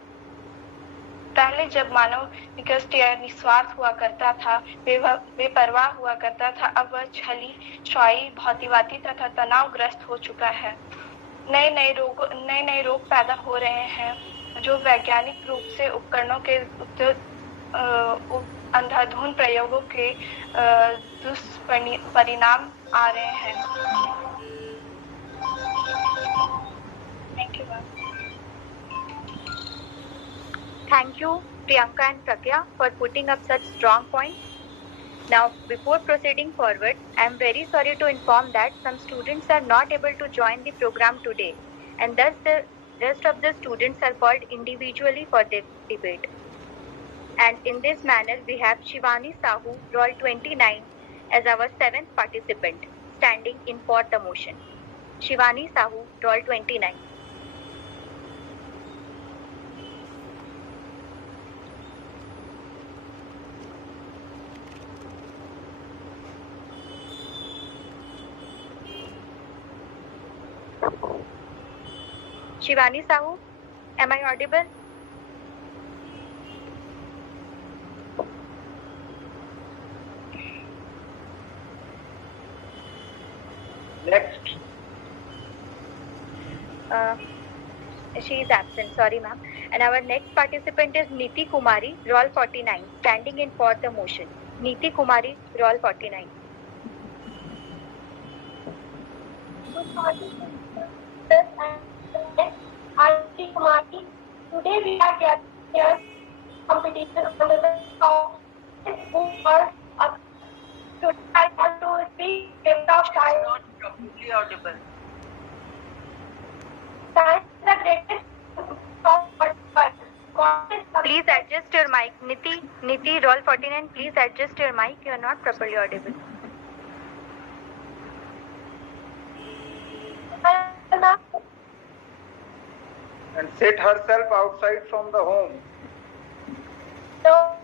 पहले जब मानव निकृष्ट या निस्वार्थ हुआ करता था, बेपरवाह हुआ करता था, अब वह छली, स्वायी, भौतिकवादी तथा तनावग्रस्त हो चुका है। नए नए रोग पैदा हो रहे हैं जो वैज्ञानिक रूप से उपकरणों के अंधाधुंध प्रयोगों के दुष्परिणाम आ रहे हैं। Thank you ma'am. Thank you, Priyanka and Pragya, for putting up such strong points. Now, before proceeding forward, I am very sorry to inform that some students are not able to join the program today, and thus the rest of the students are called individually for the debate. And in this manner, we have Shivani Sahu, roll 29, as our 7th participant, standing in for the motion. Shivani Sahu, roll 29. Shivani Sahu, am I audible? Next. She is absent, sorry ma'am. And our next participant is Niti Kumari, roll 49, standing in for the motion. Niti Kumari, roll 49. Good morning, Niti Kumari. Today we are here competition under the who are to try to speak gift of child. Not properly audible. Science is the greatest Please adjust your mic. Niti, roll 49, please adjust your mic. You are not properly audible. And set herself outside from the home. So,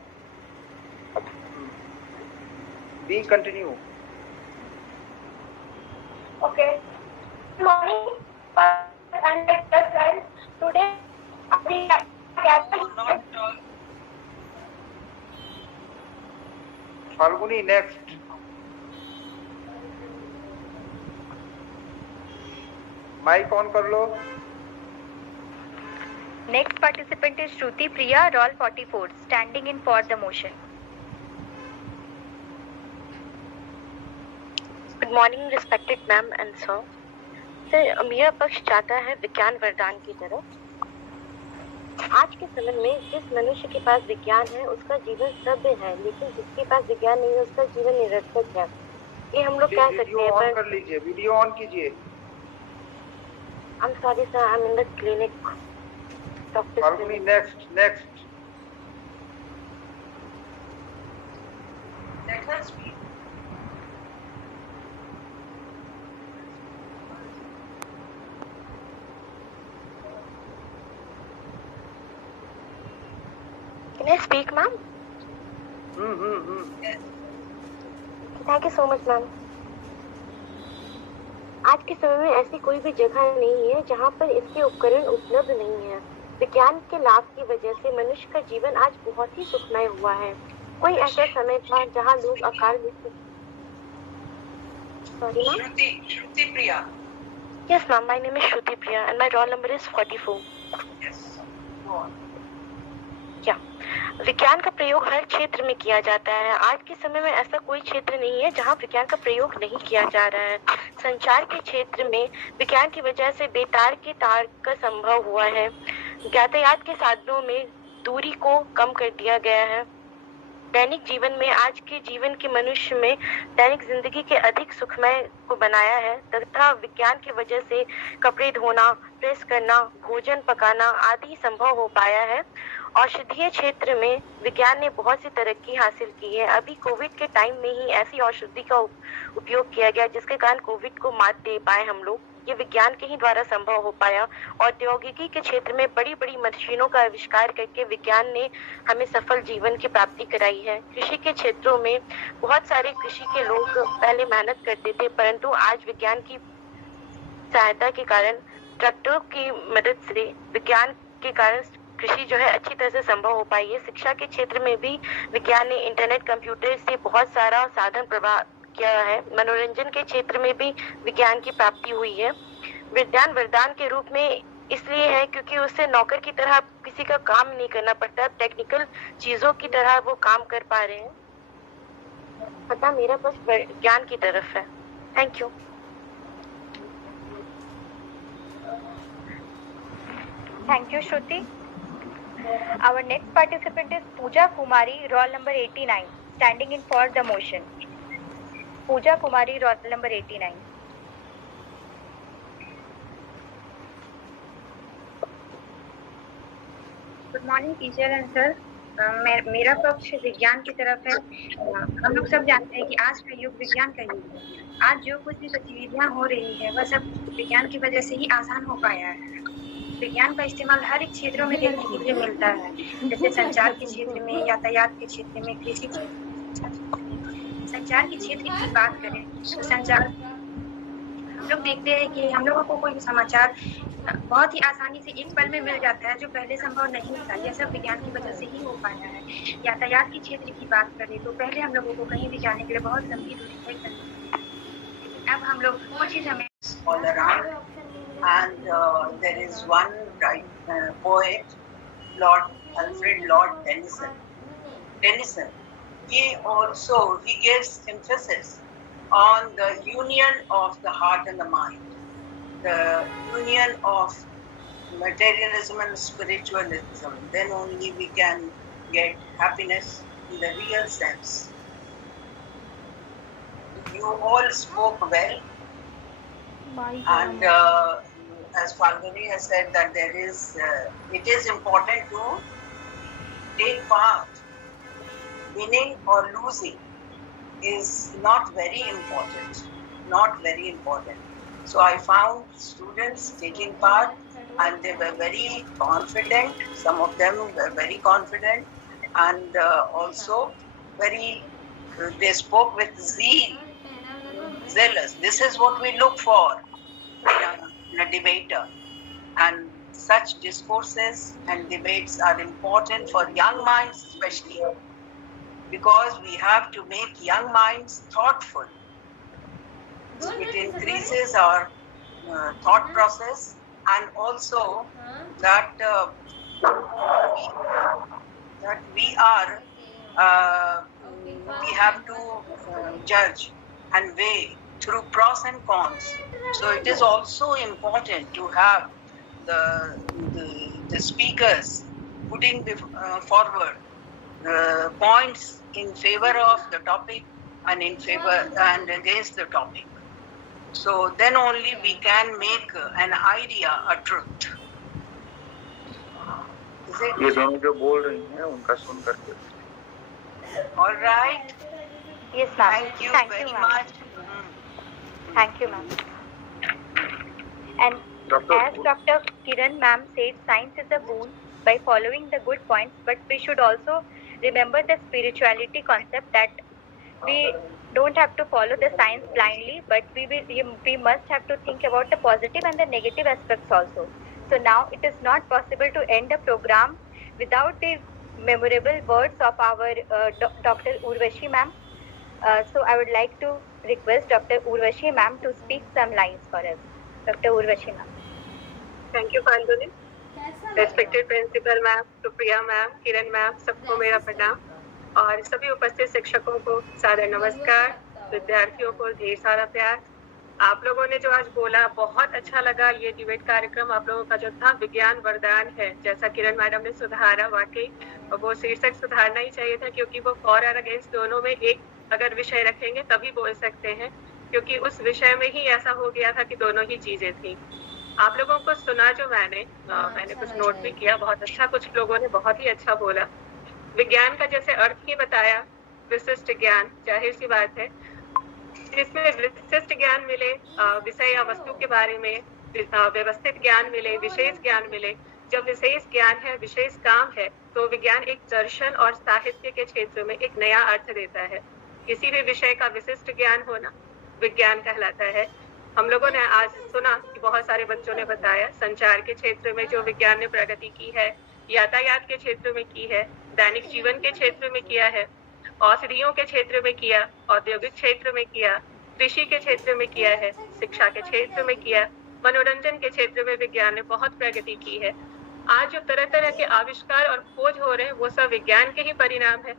We continue. okay. Good morning, and friends. Today we have gathered. Falguni, next. Mic on कर लो. Next participant is Shruti Priya, roll 44, standing in for the motion. Good morning, respected ma'am and sir. Sir, मेरा पक्ष चाहता है विज्ञान वरदान की तरफ। आज के समय में जिस मनुष्य के पास विज्ञान है उसका जीवन सभ्य है, लेकिन जिसके पास विज्ञान नहीं है उसका जीवन निरर्थक है। ये हम लोग कह सकते हैं। ऑन कर लीजिए, वीडियो ऑन कीजिए। I'm sorry sir, I'm in the clinic. Falguni, next. Let her speak. Can I speak, ma'am? Yes. Thank you so much, ma'am. आज के समय में ऐसी कोई भी जगह नहीं है जहाँ पर इसके उपकरण उपलब्ध नहीं है। विज्ञान के लाभ की वजह से मनुष्य का जीवन आज बहुत ही सुखमय हुआ है। कोई ऐसा समय था जहाँ लोग अकाल मृत्यु। Sorry, ma'am. Shruti Priya. Yes, ma'am. My name is Shruti Priya and my roll number is 44. Yes. Go on. क्या विज्ञान का प्रयोग हर क्षेत्र में किया जाता है। आज के समय में ऐसा कोई क्षेत्र नहीं है जहां विज्ञान का प्रयोग नहीं किया जा रहा है। संचार के क्षेत्र में विज्ञान की वजह से बेतार के तार का संभव हुआ है। यातायात के साधनों में दूरी को कम कर दिया गया है। दैनिक जीवन में आज के जीवन के मनुष्य में दैनिक जिंदगी के अधिक सुखमय को बनाया है तथा विज्ञान की वजह से कपड़े धोना, प्रेस करना, भोजन पकाना आदि संभव हो पाया है। औषधीय क्षेत्र में विज्ञान ने बहुत सी तरक्की हासिल की है। अभी कोविड के टाइम में ही ऐसी औषधि का उपयोग किया गया जिसके कारण कोविड को मात दे पाए हम लोग। ये विज्ञान के ही द्वारा संभव हो पाया। औद्योगिकी के क्षेत्र में बड़ी बड़ी मशीनों का आविष्कार करके विज्ञान ने हमें सफल जीवन की प्राप्ति कराई है। कृषि के क्षेत्रों में बहुत सारे कृषि के लोग पहले मेहनत करते थे, परंतु आज विज्ञान की सहायता के कारण, ट्रैक्टरों की मदद से, विज्ञान के कारण कृषि जो है अच्छी तरह से संभव हो पाई है। शिक्षा के क्षेत्र में भी विज्ञान ने इंटरनेट, कंप्यूटर से बहुत सारा साधन प्रभाव किया है। मनोरंजन के क्षेत्र में भी विज्ञान की प्राप्ति हुई है। विज्ञान वरदान के रूप में इसलिए है क्योंकि उससे नौकर की तरह किसी का काम नहीं करना पड़ता, टेक्निकल चीजों की तरह वो काम कर पा रहे हैं। अतः मेरा बस विज्ञान की तरफ है। Thank you. Thank you, Shruti. Our next participant is Pooja Kumari, roll number 89, standing in for the motion. Pooja Kumari, roll number 89. Good morning teacher and sir. मेरा पक्ष विज्ञान की तरफ है। हम लोग सब जानते हैं कि आज का युग विज्ञान का युग है। आज जो कुछ भी गतिविधियां हो रही है वह सब विज्ञान की वजह से ही आसान हो पाया है। विज्ञान का इस्तेमाल हर एक क्षेत्रों में देखने के लिए मिलता है, जैसे संचार के क्षेत्र में, यातायात के क्षेत्र में, कृषि संचार के क्षेत्र की बात करें तो संचार हम लोग देखते हैं कि हम लोगों को कोई समाचार बहुत ही आसानी से एक पल में मिल जाता है जो पहले संभव नहीं था। यह सब विज्ञान की वजह से ही हो पाया है। यातायात के क्षेत्र की बात करें तो पहले हम लोगों को कहीं भी जाने के लिए बहुत लंबी दूरी तय करनी थी। अब हम लोग कुछ ही समय And there is one poet, Lord Tennyson. He gives emphasis on the union of the heart and the mind, the union of materialism and spiritualism. Then only we can get happiness in the real sense. You all spoke well. And as Falguni has said that it is important to take part. Winning or losing is not very important. So I found students taking part and they were very confident. Some of them were very confident and also they spoke with zealous. This is what we look for in a debater, and such discourses and debates are important for young minds especially, because we have to make young minds thoughtful. It increases our thought process, and also that we have to judge and weigh through pros and cons. So it is also important to have the speakers putting forward points in favor of the topic and in favor and against the topic. So then only we can make an idea a truth. ये दोनों जो बोल रही हैं उनका सुन करके. All right. Yes, ma'am. Thank you very much. Thank you, ma'am. And as Dr. Kiran ma'am said, science is a boon by following the good points, but we should also remember the spirituality concept that we don't have to follow the science blindly, but we must have to think about the positive and the negative aspects also. So now it is not possible to end a program without the memorable words of our Dr. Urvashi ma'am. So I would like to request Dr. Urvashi ma'am to speak some lines for us. Dr. Urvashi ma'am. Thank you, Falguni. Respected Principal ma'am, Supriya ma'am, Kiran ma'am, सबको मेरा प्रणाम और सभी उपस्थित शिक्षकों को सादर नमस्कार, विद्यार्थियों को ढेर सारा प्यार। आप लोगों ने जो आज बोला बहुत अच्छा लगा। ये डिबेट कार्यक्रम आप लोगों का जो था विज्ञान वरदान है, जैसा किरण मैडम ने सुधारा, वाकई वो शीर्षक सुधारना ही चाहिए था, क्योंकि वो फॉर और अगेंस्ट दोनों में एक अगर विषय रखेंगे तभी बोल सकते हैं, क्योंकि उस विषय में ही ऐसा हो गया था कि दोनों ही चीजें थी। आप लोगों को सुना जो मैंने कुछ नोट भी किया, बहुत अच्छा, कुछ लोगों ने बहुत ही अच्छा बोला। विज्ञान का जैसे अर्थ ही बताया, विशिष्ट ज्ञान, जाहिर सी बात है इसमें विशिष्ट ज्ञान मिले, विषय या वस्तु के बारे में व्यवस्थित ज्ञान मिले, विशेष ज्ञान मिले। जब विशेष ज्ञान है, विशेष काम है, तो विज्ञान एक दर्शन और साहित्य के क्षेत्र में एक नया अर्थ देता है। किसी भी विषय का विशिष्ट ज्ञान होना विज्ञान कहलाता है। हम लोगों ने आज सुना कि बहुत सारे बच्चों ने बताया संचार के क्षेत्र में जो विज्ञान ने प्रगति की है, यातायात के क्षेत्र में की है, दैनिक जीवन के क्षेत्र में किया है, औषधियों के क्षेत्र में किया, औद्योगिक क्षेत्र में किया, कृषि के क्षेत्र में किया है, शिक्षा के क्षेत्र में किया, मनोरंजन के क्षेत्र में विज्ञान ने बहुत प्रगति की है। आज जो तरह तरह के आविष्कार और खोज हो रहे हैं वो सब विज्ञान के ही परिणाम है।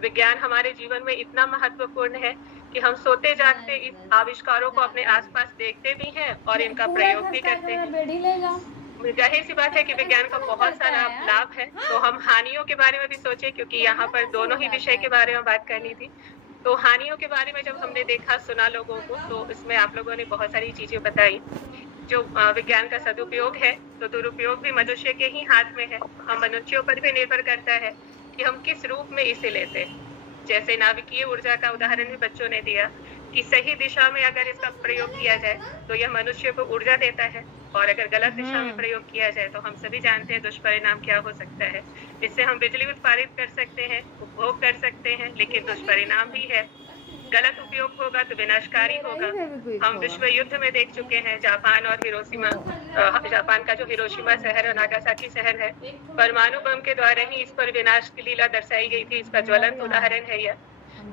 विज्ञान हमारे जीवन में इतना महत्वपूर्ण है कि हम सोते जागते इस आविष्कारों को अपने आसपास देखते भी हैं और इनका प्रयोग भी करते हैं। जाहिर सी बात है कि विज्ञान का बहुत सारा लाभ है, तो हम हानियों के बारे में भी सोचे, क्योंकि यहाँ पर दोनों ही विषय के बारे में बात करनी थी। तो हानियों के बारे में जब हमने देखा, सुना लोगों को, तो इसमें आप लोगों ने बहुत सारी चीजें बताई। जो विज्ञान का सदुपयोग है, तो दुरुपयोग भी मनुष्य के ही हाथ में है। हम मनुष्यों पर भी निर्भर करता है कि हम किस रूप में इसे लेते हैं। जैसे नाभिकीय ऊर्जा का उदाहरण भी बच्चों ने दिया कि सही दिशा में अगर इसका प्रयोग किया जाए तो यह मनुष्य को ऊर्जा देता है, और अगर गलत दिशा में प्रयोग किया जाए तो हम सभी जानते हैं दुष्परिणाम क्या हो सकता है। इससे हम बिजली उत्पादित कर सकते हैं, उपभोग कर सकते हैं, लेकिन दुष्परिणाम भी है। गलत उपयोग होगा तो विनाशकारी होगा। हम विश्व युद्ध में देख चुके हैं, जापान और हिरोशिमा, जापान का जो हिरोशिमा शहर और नागासाकी शहर है, परमाणु बम के द्वारा ही इस पर विनाश की लीला दर्शाई गई थी। इसका ज्वलंत उदाहरण है यह।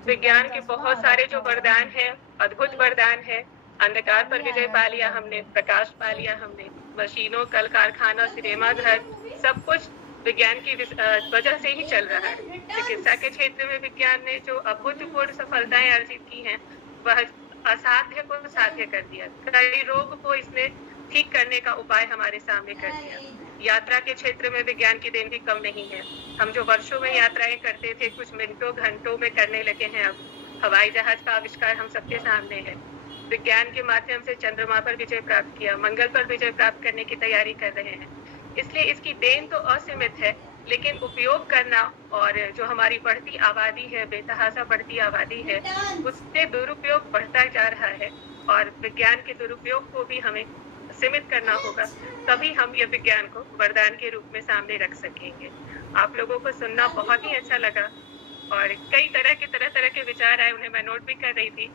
विज्ञान के बहुत सारे जो वरदान है, अद्भुत वरदान है। अंधकार पर विजय पा लिया हमने, प्रकाश पा लिया हमने, मशीनों, कल कारखाना, सिनेमा घर, सब कुछ विज्ञान की वजह से ही चल रहा है। चिकित्सा के क्षेत्र में विज्ञान ने जो अभूतपूर्व सफलताएं अर्जित की हैं, वह असाध्य को साध्य कर दिया। कई रोग को इसने ठीक करने का उपाय हमारे सामने कर दिया। यात्रा के क्षेत्र में विज्ञान की देन भी कम नहीं है। हम जो वर्षों में यात्राएं करते थे, कुछ मिनटों घंटों में करने लगे हैं। अब हवाई जहाज का आविष्कार हम सबके सामने है। विज्ञान के माध्यम से चंद्रमा पर विजय प्राप्त किया, मंगल पर विजय प्राप्त करने की तैयारी कर रहे हैं। इसलिए इसकी देन तो असीमित है, लेकिन उपयोग करना और जो हमारी बढ़ती आबादी है, बेतहाशा बढ़ती आबादी है, उससे दुरुपयोग बढ़ता जा रहा है। और विज्ञान के दुरुपयोग को भी हमें सीमित करना होगा, तभी हम ये विज्ञान को वरदान के रूप में सामने रख सकेंगे। आप लोगों को सुनना बहुत ही अच्छा लगा और कई तरह के विचार आए, उन्हें मैं नोट भी कर रही थी।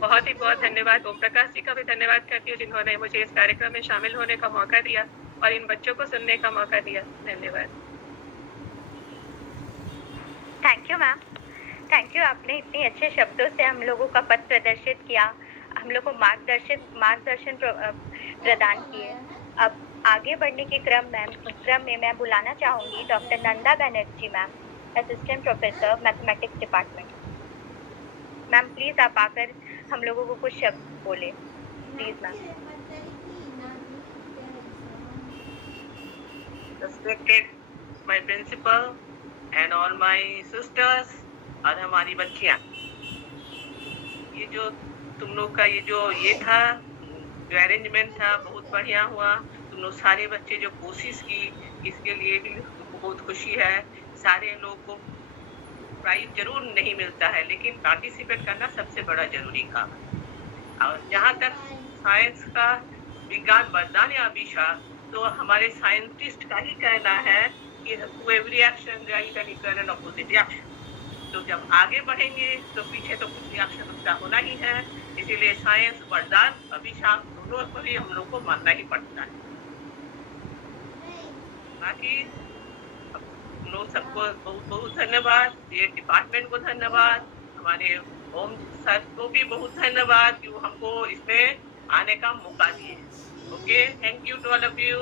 बहुत धन्यवाद। ओम प्रकाश जी का भी धन्यवाद करती हूँ, जिन्होंने मुझे इस कार्यक्रम में शामिल होने का मौका दिया और इन बच्चों को सुनने का मौका दिया। धन्यवाद। Thank you ma'am, thank you. आपने इतने अच्छे शब्दों से हम लोगों का पथ प्रदर्शित किया, हम लोग को मार्गदर्शन प्रदान किए। अब आगे बढ़ने के क्रम में मैं बुलाना चाहूँगी doctor Nanda Banerjee ma'am, assistant professor mathematics department. Ma'am please आप आकर हम लोगों को कुछ शब्द बोले, please ma'am. Respected my principal and all my sisters और हमारी बच्चियाँ, ये जो तुम लोग का ये था जो अरेंजमेंट था बहुत बढ़िया हुआ। तुम लोग सारे बच्चे जो कोशिश की, इसके लिए भी बहुत खुशी है। सारे लोग को प्राइज जरूर नहीं मिलता है, लेकिन पार्टिसिपेट करना सबसे बड़ा जरूरी काम है। और जहाँ तक साइंस का विज्ञान वरदान या विषय, तो हमारे साइंटिस्ट का ही कहना है कि every action there is an equal and opposite reaction. तो जब आगे बढ़ेंगे तो पीछे तो कुछ रिएक्शन उसका होना ही है। इसीलिए साइंस वरदान अभिशाप दोनों को ही हम लोग को मानना ही पड़ता है। बाकी हम लोग सबको बहुत बहुत धन्यवाद, ये डिपार्टमेंट को धन्यवाद, हमारे ओम सर को भी बहुत धन्यवाद कि वो हमको इसमें आने का मौका दिए। Okay, thank you to all of you.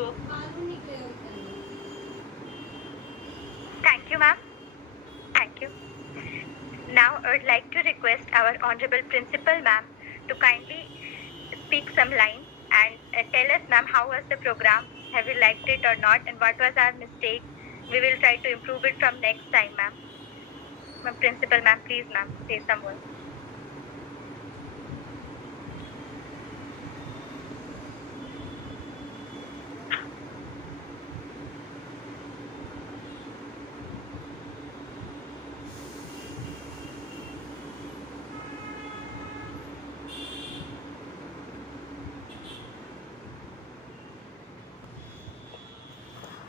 Thank you, ma'am. Thank you. Now, I would like to request our Honorable Principal, ma'am, to kindly speak some lines and tell us, ma'am, how was the program? Have you liked it or not? And what was our mistake? We will try to improve it from next time, ma'am. Ma'am, Principal, ma'am, please, ma'am, say some words.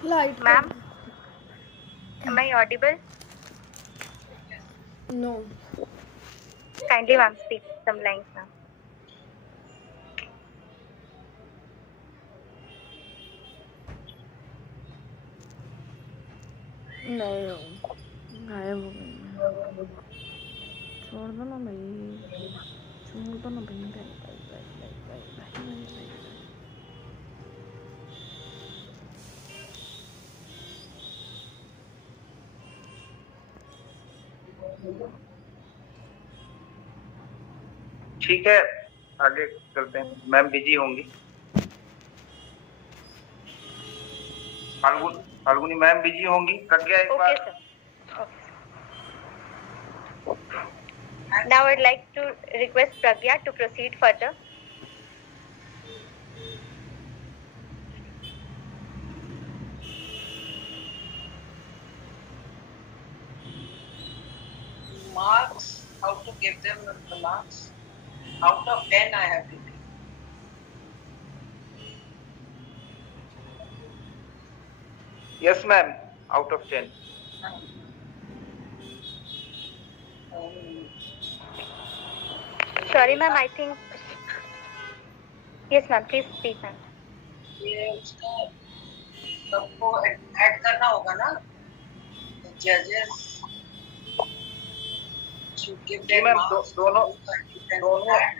Light. Ma'am, am I audible? No. Kindly, ma'am, speak some lines, ma'am. No. गायब हो गई। छोड़ दो ना भाई, छोड़ दो ना भाई। ठीक है, आगे चलते हैं। मैम बिजी होंगी। फाल्गुनी मैम बिजी होंगी। प्रज्ञा एक बार। Now I would like to request Pragya to proceed further. Marks, how to give them the marks? Out of 10 I have to give. Yes, ma'am. Out of 10. Sorry, ma'am, I think. Yes, ma'am, please speak, ma'am. ये उसका सबको add करना होगा ना, जजेस should give जी them ma'am, marks.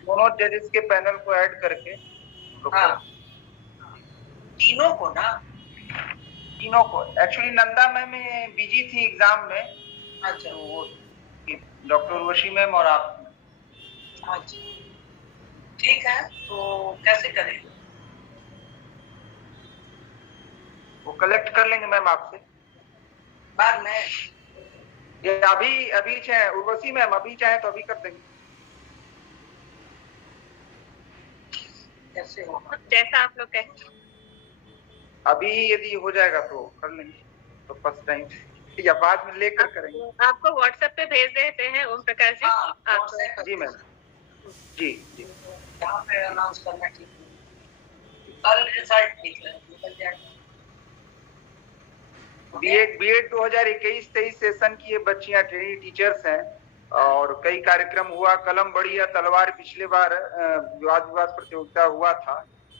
दोनों जजेस के पैनल को ऐड करके। हाँ, तीनों को ना? तीनों को। एक्चुअली नंदा मैम बिजी थी एग्जाम में। अच्छा। वो डॉक्टर उर्वशी मैम और आप। अच्छा, ठीक है, तो कैसे करें? वो कलेक्ट कर लेंगे मैम आपसे बाद में। ये अभी चाहे उर्वशी मैम अभी चाहे तो अभी कर देंगे। कैसे होगा? जैसा आप लोग कहें। अभी यदि हो जाएगा तो कर लेंगे, तो फर्स्ट टाइम या बाद में लेकर करेंगे। आपको व्हाट्सएप पे भेज देते हैं ओम प्रकाश जी। आप जी मैम, जी जी। यहाँ पे अनाउंस करना ठीक है। कल रिजल्ट निकल जाएगा। बीएड 2021-23 सेशन की ये बच्चियां ट्रेनी टीचर्स हैं और कई कार्यक्रम हुआ। कलम बड़ी या तलवार पिछले बार विवाद प्रतियोगिता हुआ था।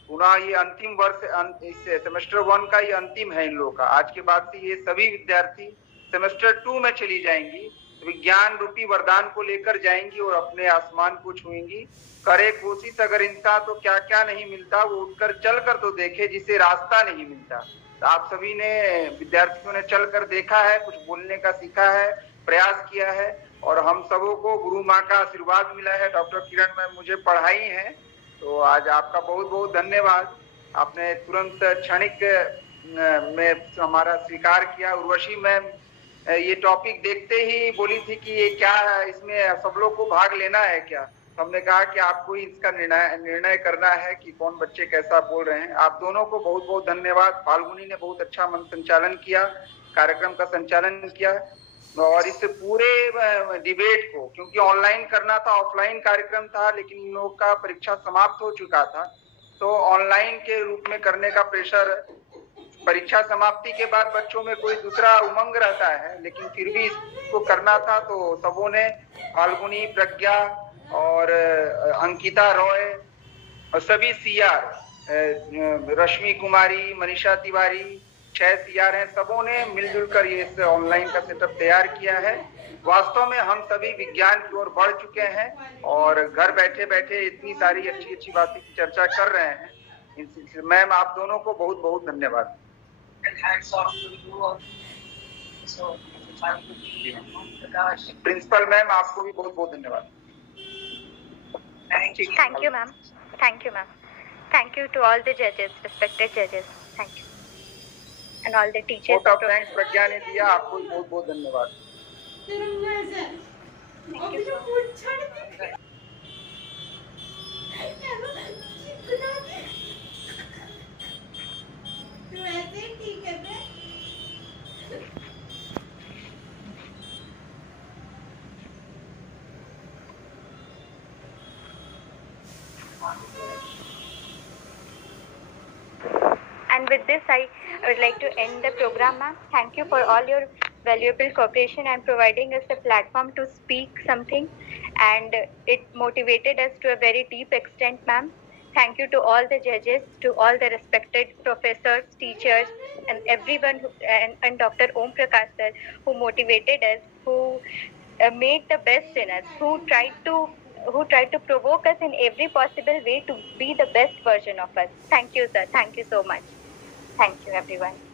पुनः ये अंतिम वर्ष, इस सेमेस्टर 1 का ये अंतिम है इन लोगों का। आज के बाद से ये सभी विद्यार्थी सेमेस्टर 2 में चली जाएंगी, विज्ञान रूपी वरदान को लेकर जाएंगी और अपने आसमान को छुएंगी। करे कोशिश अगर इंसान तो क्या क्या नहीं मिलता, वो उठकर चल कर तो देखे जिसे रास्ता नहीं मिलता। तो आप सभी ने, विद्यार्थियों ने चल कर देखा है, कुछ बोलने का सीखा है, प्रयास किया है। और हम सबों को गुरु माँ का आशीर्वाद मिला है। डॉक्टर किरण मैम मुझे पढ़ाई है, तो आज आपका बहुत बहुत धन्यवाद। आपने तुरंत क्षणिक में हमारा स्वीकार किया। उर्वशी मैम ये टॉपिक देखते ही बोली थी कि ये क्या इसमें सब लोग को भाग लेना है क्या, तो हमने कहा कि आपको ही इसका निर्णय करना है कि कौन बच्चे कैसा बोल रहे हैं। आप दोनों को बहुत बहुत धन्यवाद। फाल्गुनी ने बहुत अच्छा संचालन किया, कार्यक्रम का संचालन किया, और इस पूरे डिबेट को, क्योंकि ऑनलाइन करना था, ऑफलाइन कार्यक्रम था, लेकिन इन लोगों का परीक्षा समाप्त हो चुका था, तो ऑनलाइन के रूप में करने का प्रेशर, परीक्षा समाप्ति के बाद बच्चों में कोई दूसरा उमंग रहता है, लेकिन फिर भी इसको करना था, तो सबों ने, फाल्गुनी, प्रज्ञा और अंकिता रॉय और सभी सीआर, रश्मि कुमारी, मनीषा तिवारी, 6 सीआर हैं, सबों ने मिलजुल कर ये इस ऑनलाइन का सेटअप तैयार किया है। वास्तव में हम सभी विज्ञान की ओर बढ़ चुके हैं और घर बैठे बैठे इतनी सारी अच्छी अच्छी बातें की चर्चा कर रहे हैं। मैम आप दोनों को बहुत बहुत धन्यवाद। प्रिंसिपल मैम आपको भी बहुत बहुत धन्यवाद। Thank you, ma'am. Thank you, ma'am. Thank you to all the judges, respected judges. Thank you. And all the teachers. Vote of thanks प्रज्ञा ने दिया, आपको बहुत बहुत धन्यवाद। Thank you so much. And with this, I would like to end the program, ma'am. Thank you for all your valuable cooperation and providing us a platform to speak something. And it motivated us to a very deep extent, ma'am. Thank you to all the judges, to all the respected professors, teachers, and everyone, and Dr. Om Prakash sir, who motivated us, who made the best in us, who tried to provoke us in every possible way to be the best version of us. Thank you, sir. Thank you so much. Thank you, everyone.